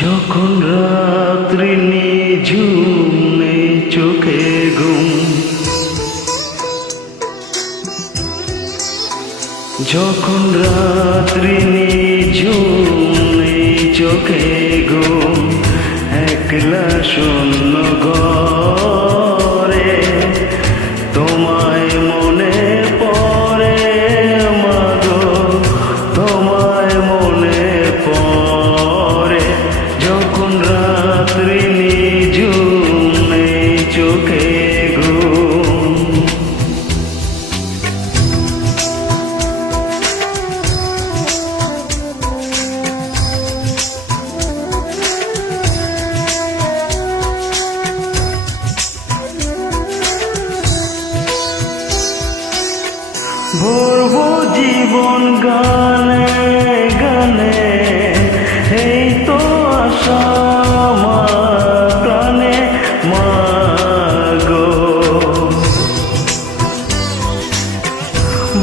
যখন রাত্রি নিঝুম নেই চোখে ঘুম, যখন রাত্রি নিঝুম নেই চোখে ঘুম, একলা শূন্য ঘরে তোমায় মনে পড়ে মাগো, তোমায় মনে পড়ে। যখন রাত্রি নিঝুম নেই চোখে ঘুম, ভরবো জীবন গানে গানে, এই তো আশা আমার প্রাণে মাগো।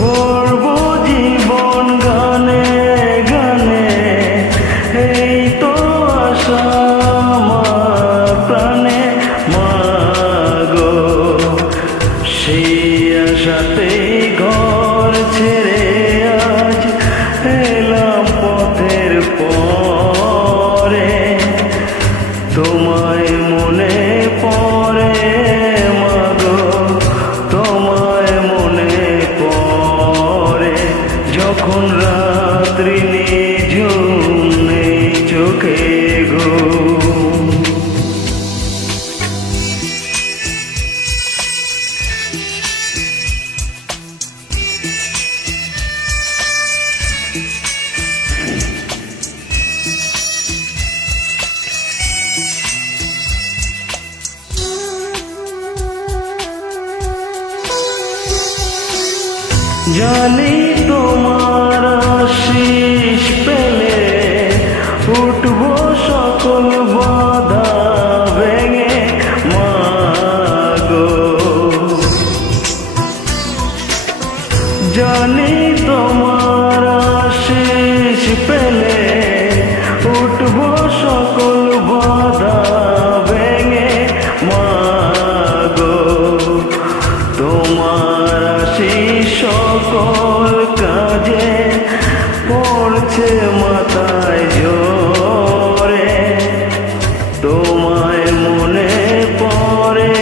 ভরবো জীবন গানে গানে, এই তো আশা আমার প্রাণে মাগো। সেই আশাতে ঘর ছেড়ে আজ এলাম পথের পরে, তোমায় মনে পড়ে মাগো, তোমায় মনে পড়ে। যখন রাত্রি নিঝুম নেই চোখে ঘুম, জানি তোমার আশিস পেলে উঠবো সকল বাধা ভেঙে মাগো। জানি তোমার আশিস পেলে উঠবো সকল বাধা ভেঙে মাগো। তোমার আশিস সকল কাজে পড়ছে মাথায় জোরে, তোমায় মনে পড়ে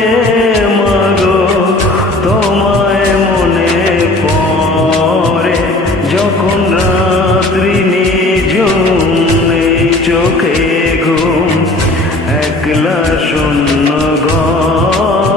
মাগো, তোমায় মনে পড়ে। যখন রাত্রি নিঝুম নেই চোখে ঘুম, একলা শূন্য ঘর